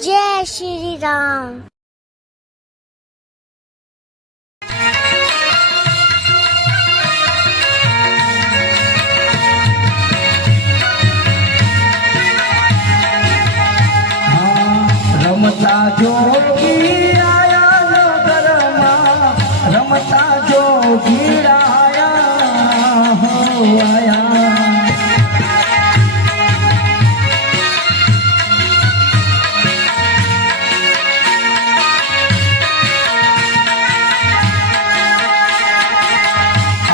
जय श्री राम। रमता जोगी आया नगर में, रमता जोगी आया हो आया।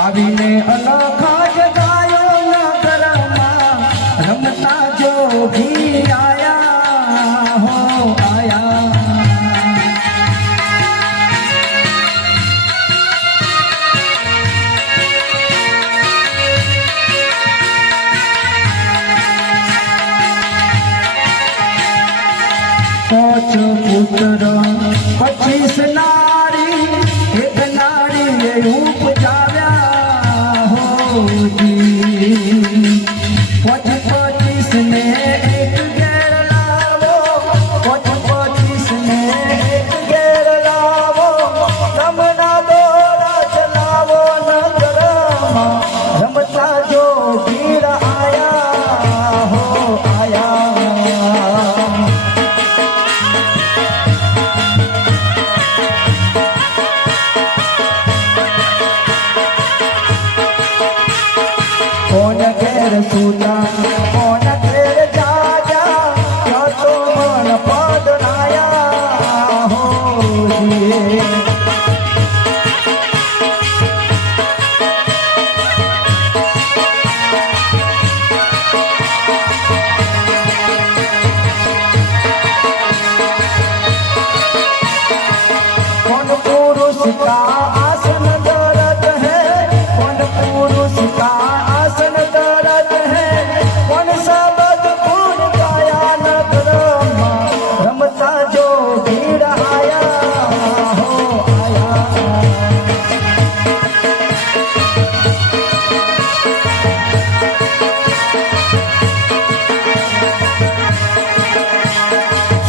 आવીને અનોખા જગાયો નગરમાં, રમતા જોગી આયા हो आया। पांच पुत्र 25 नारी, एक नारी उपजाव्या हो जी। 25 ने एक घेर लावो, 25 ने एक घेर लावो, रमना दोरा चलावो नगरमा, रमता जोगी आया हो आया। कौन घेर सूता कौन घेर जाजा, क्या तो मन पदनाया हो जी। कौन पुरुष का आसन दर्द है, कौन पुरुष का आसन दर्द है, कौन शब्द गुण गाया नगरमा, रमता जोगी आया हो आया।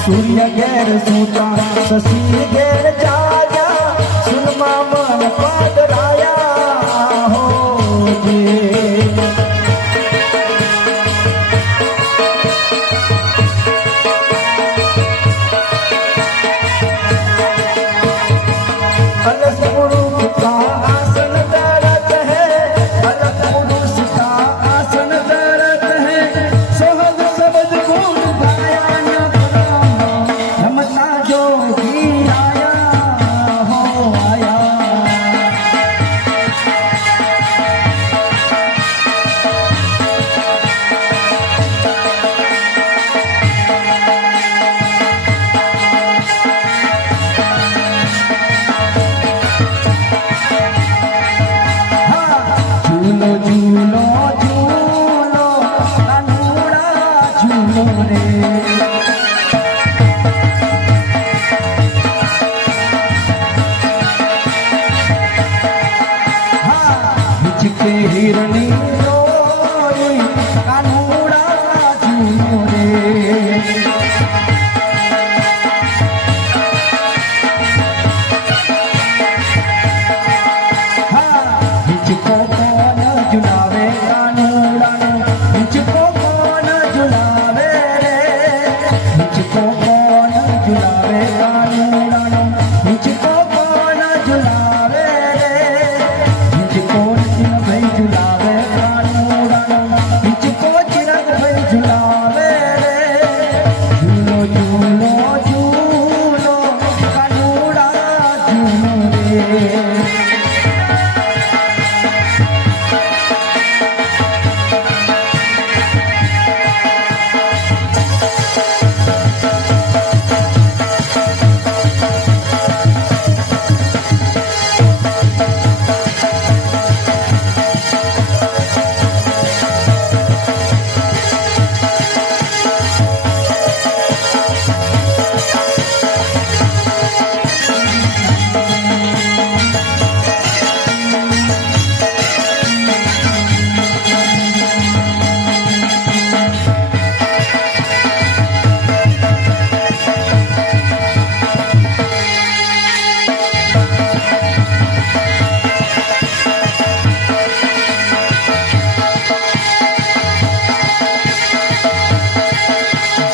सूर्य घेर सूता शशि घेर जाजा, सुनमा मन पदराया हो जी। अलग पुरुष का आसन दर्द है, अलग पुरुष का आसन दर्द है, सोहग शब्द गुण गाया नगरमा, रमता जोगी आया हो आया।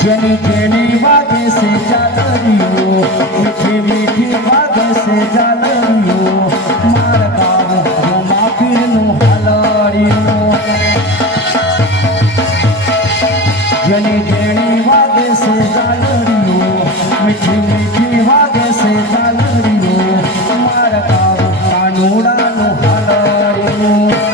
જેની જેની વાગે છે ચાલરીઓ મીઠી મીઠી વાગે છે ચાલરીઓ માર ગાવું માફીનું હાલરીઓ જેની જેની વાગે છે ચાલરીઓ મીઠી મીઠી વાગે છે ચાલરીઓ માર ગાવું કાનુડાનું હાલરીઓ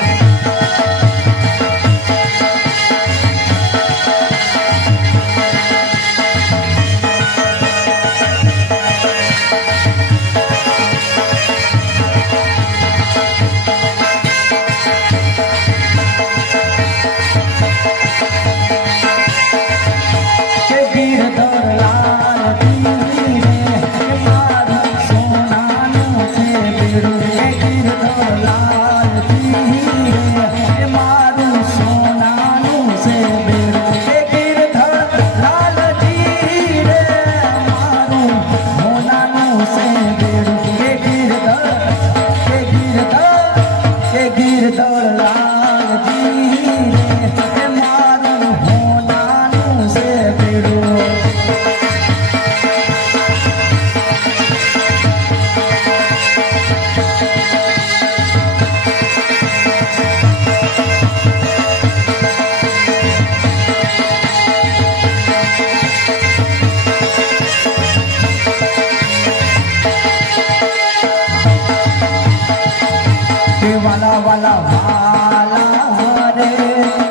वाला वाला वाला रे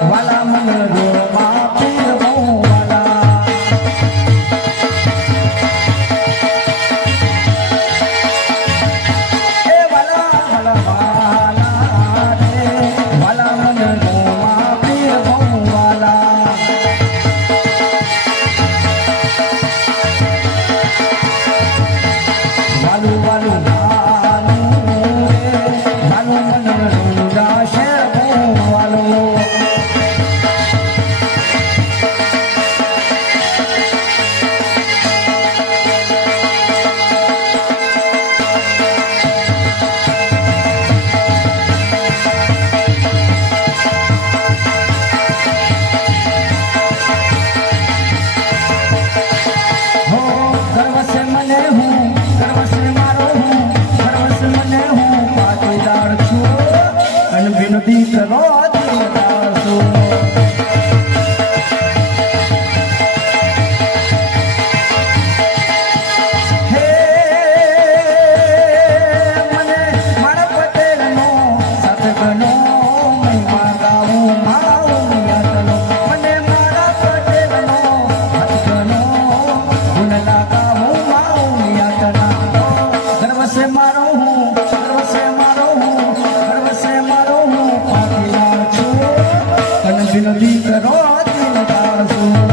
वाला मन रो मापे वो वाला ए वाला वाला वाला रे वाला मन रो मापे वो वाला वालू वालू વિનતી કરો દેવદાસો હે મને મારા પટેલનો સતગનો મહિમા ગાવું મારું યાતનો મને મારા પટેલનો સતગનો ગુણ ગાવું મારું યાતના ગર્વ સે મારો હું ગર્વ સે મારો હું ગર્વ સે મારો વિનતી કરો દેવદાસો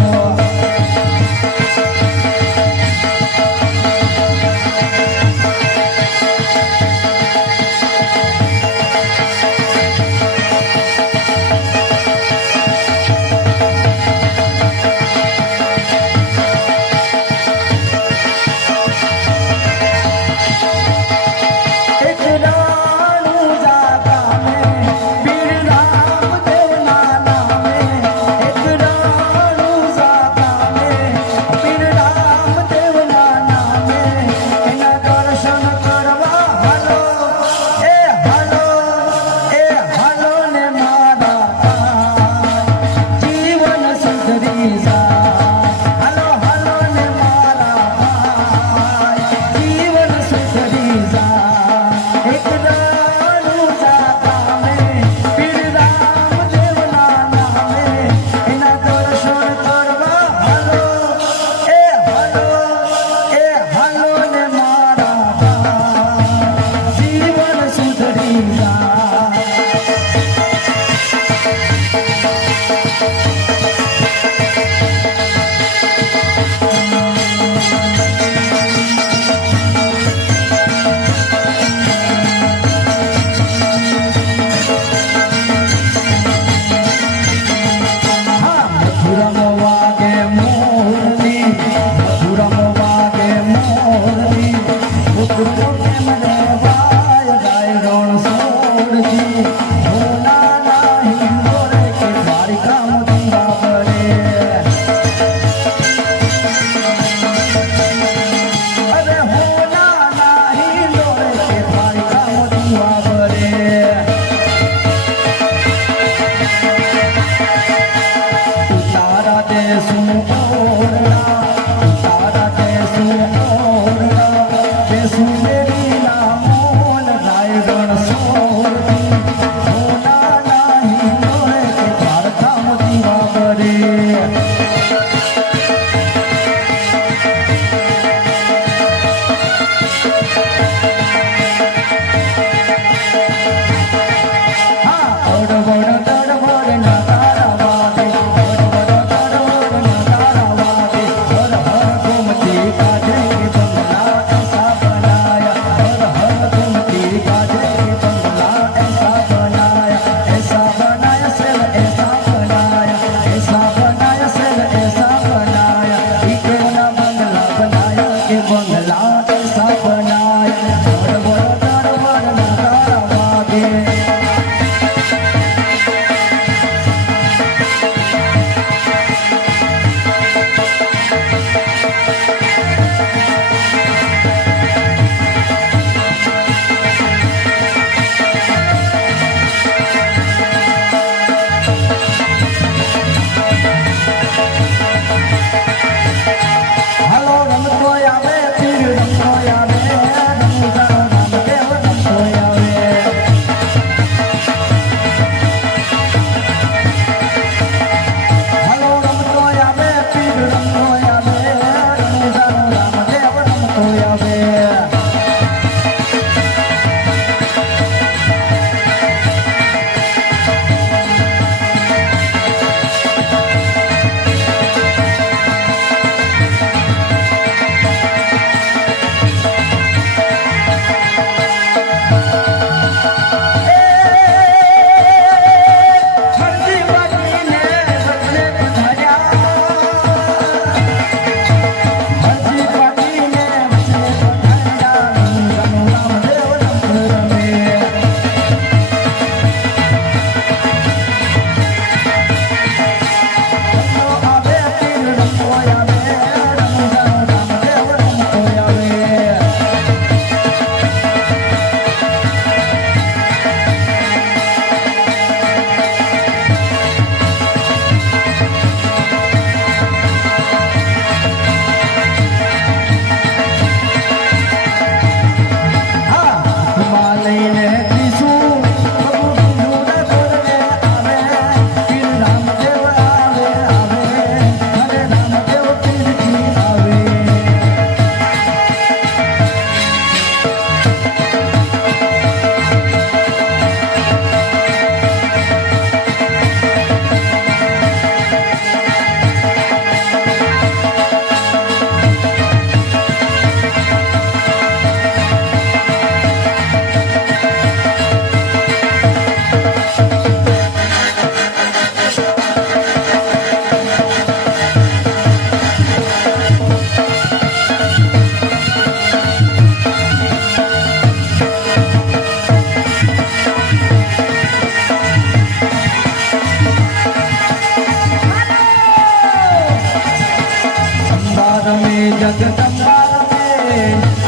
जगदम्बा रमे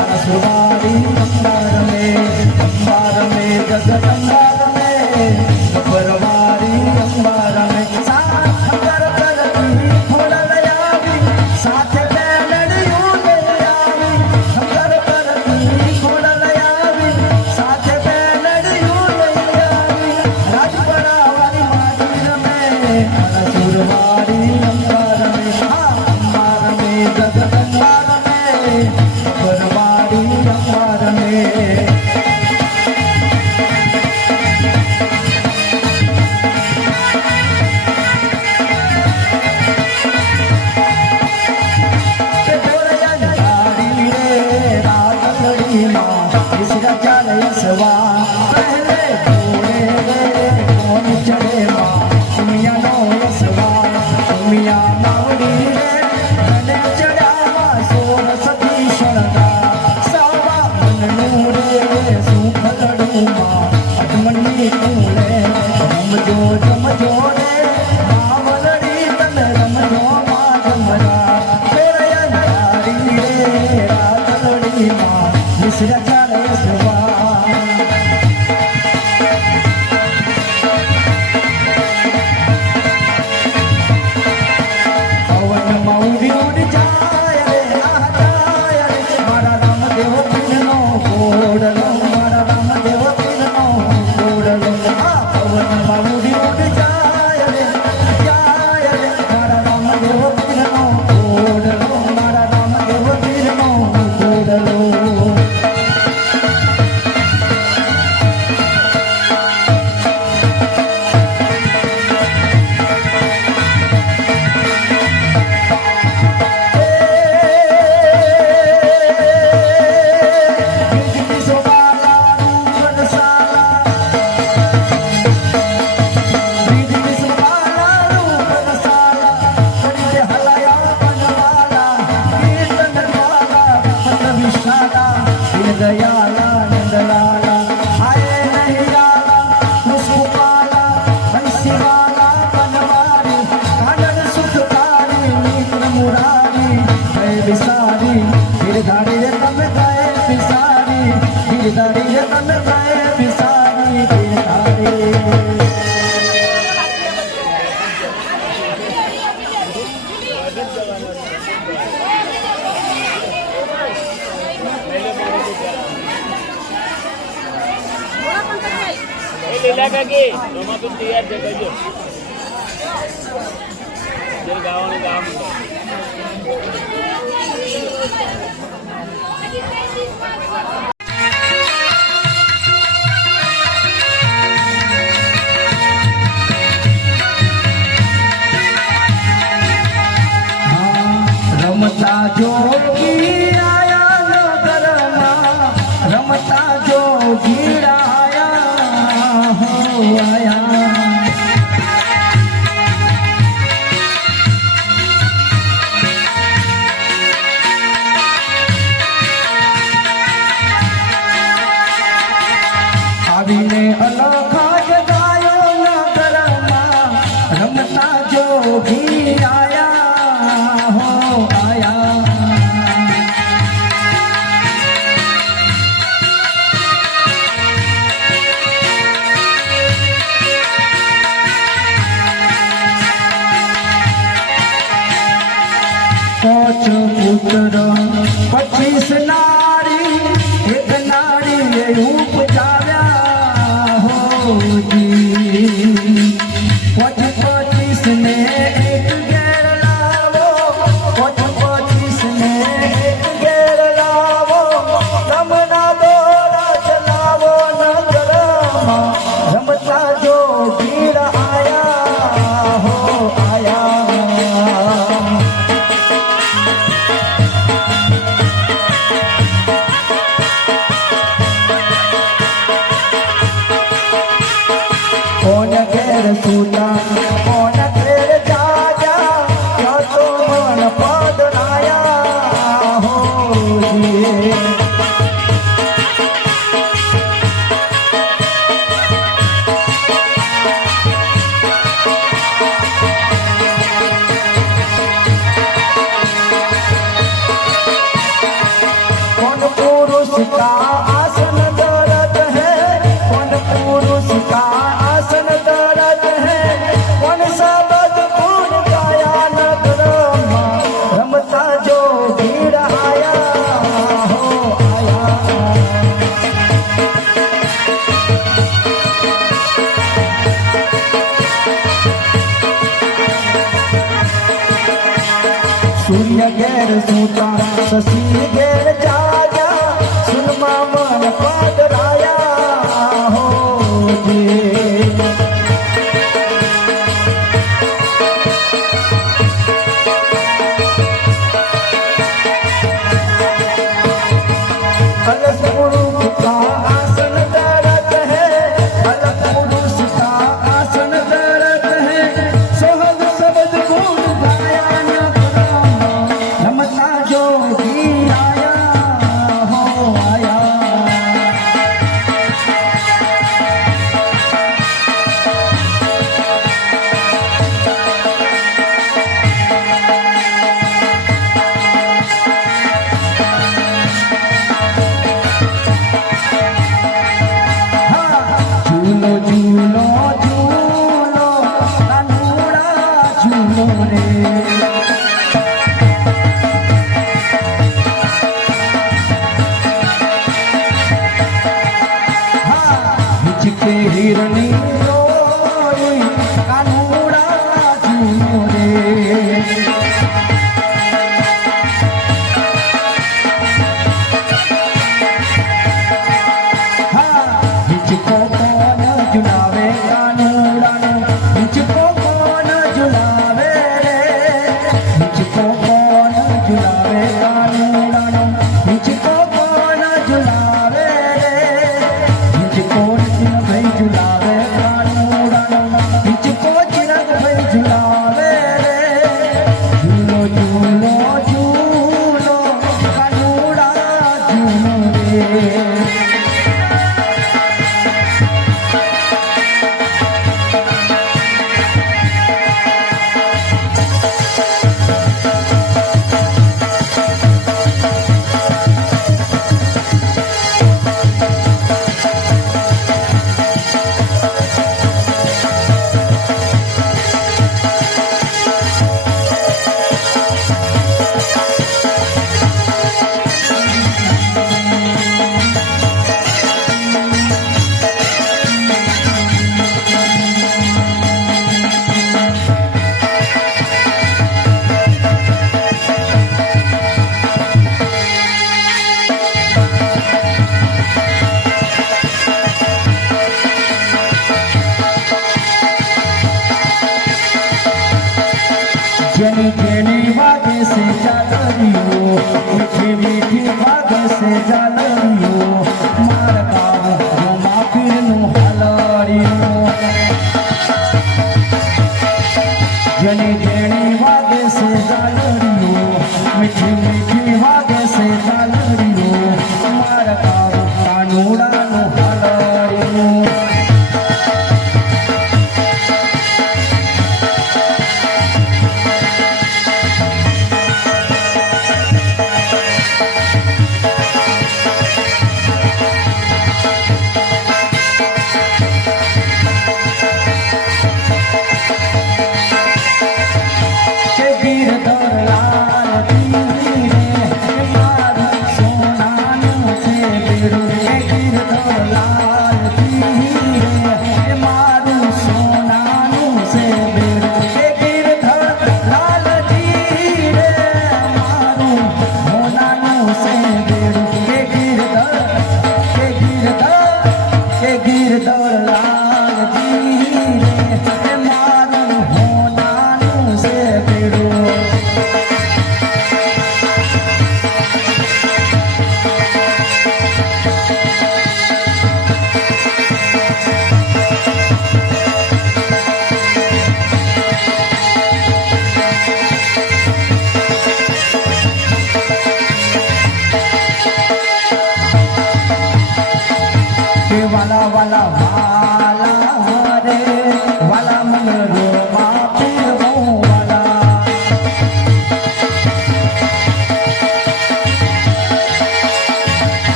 आसुवारी अम्बा रमे जगदम्बा रमे गब्बरवारी अम्बा रमे साथ कर करती खोड़ल आवी साथ बेलड़ियों ले आवी कर करती खोड़ल आवी साथ बेलड़ियों ले आवी राजपरा वाली माटी रमे आसुरवारी अम्बा रमे अम्बा रमे जगदम्बा रमे गब्बरवारी अम्बा रमे पहले घोड़े कौन चढ़े माँ मिया नो यसवा मिया मावड़ी रे मैंने चढ़ा सोर सती शरणा सावा मन नूरे सुखलड़ू माँ अटमनी कूले जम जो रे मावलड़ी तन रम जो माँ जमरा तेरे यारी रे रातलड़ी माँ मिश्रा चाले यसवा दयाला नंदलाला आए नहीं आला मुस्कुराला बंसी वाला बनवारी कानन सुखकारी नीत्र मुरारी गए बिसारी गिरधारी रे तम गए बिसारी गिरधारी रे तम गए बिसारी गिरधारी लीला काकी तुम्हातून तयार जगायचो जर गावाने गाव रमता जोगी आया नगर रमता जोगी आया हो आया आવીને અલખા જગાયો નગરમાં રમતા જોગી આયા हो आया पांच पुत्र 25 नारी एक नारी उपजाव्या हो जी 25 ने एक गैर लावो 25 ने एक गैर लावो रमना दोरा चलावो नगरमा रमता जो भीड़ आया हो आया सूर्य घेर सूता शशि घेर जाया सुनमा मन पधराया हो जे अलग पुरुष का आसन दरत है अलग पुरुष का आसन दरत है सोहग शब्द गुण गाया न करामा नमता जो भी आया हो आया झूलो झूलो झूलो कानूड़ा झूलो रे हिचके हिरनी रोई कानूड़ा झूलो रे हिचको कौन झुलावे कानूड़ानो हिचको कौन झुलावे रे हिचको कौन झुलावे कानूड़ानो हिचको कौन झुलावे रे हिचको चिरग भाई झुलावे कानूड़ानो हिचको चिरग भाई झुलावे रे झूलो झूलो झूलो कानूड़ा झूलो रे जनी जनी बागे से जालरियो मीठी मीठी बागे से जालरियो मार गाँव घुमा फिर नु हलरियो जनी जनी बागे से जालरियो मीठी मीठी बागे से जालरियो मार गाँव कानूड़ा नु हलरियो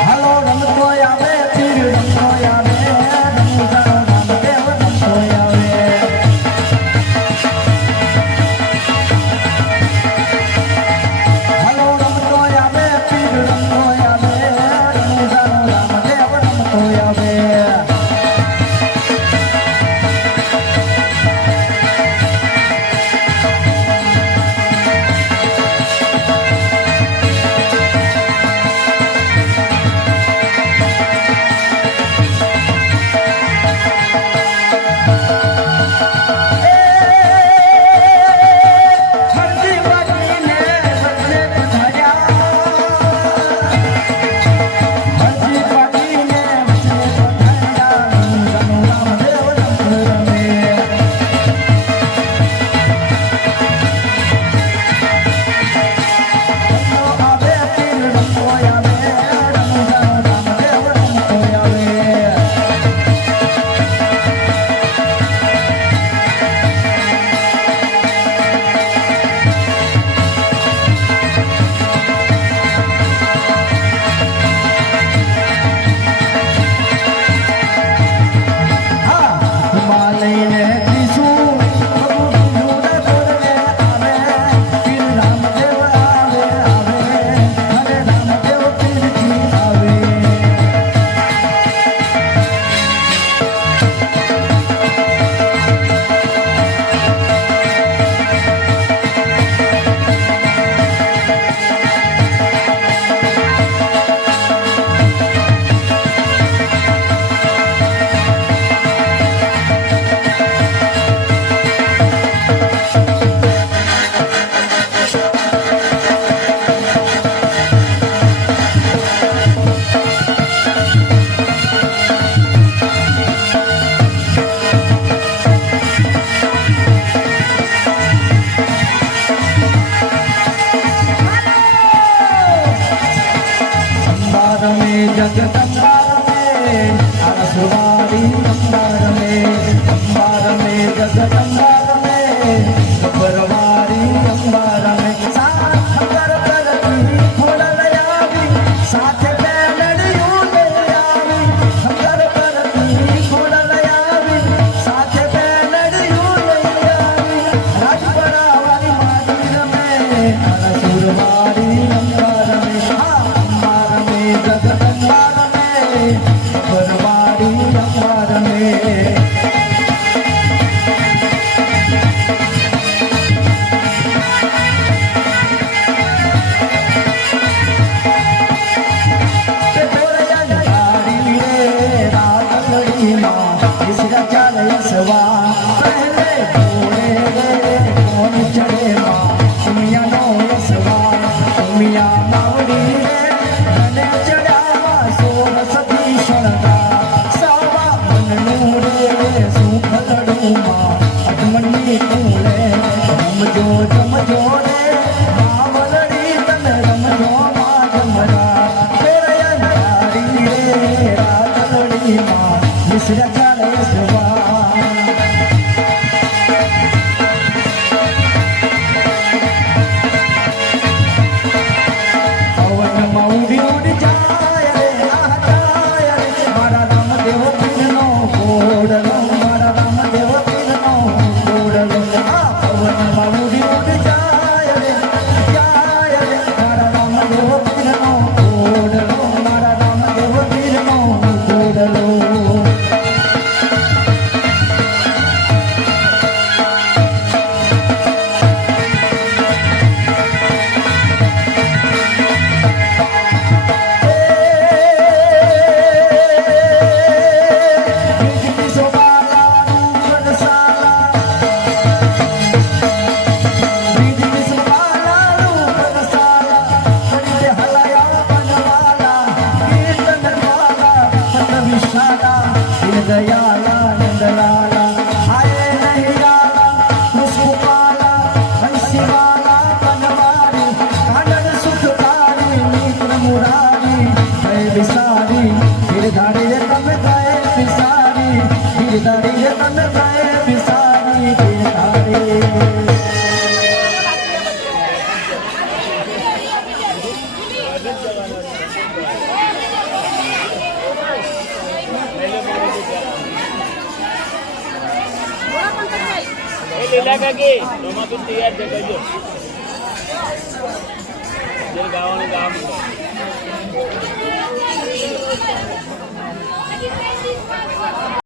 હાલો રમતો આવે પીર રમતો આવે રમતા રામદેવ રમતો આવે હાલો રમતો આવે પીર રમતો આવે રમતા રામદેવ રમતો આવે નથી જવાનું. એ લીલા કાકી રમાતું તૈયાર છે કહેજો. જે ગાવાનું ગામ